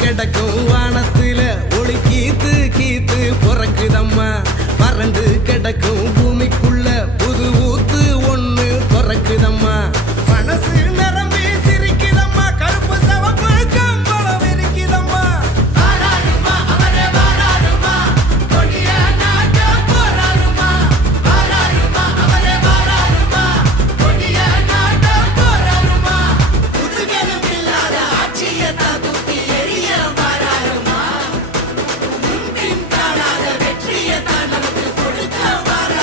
கிடக்கும் வானத்தில ஒளி கீத்து கீ cama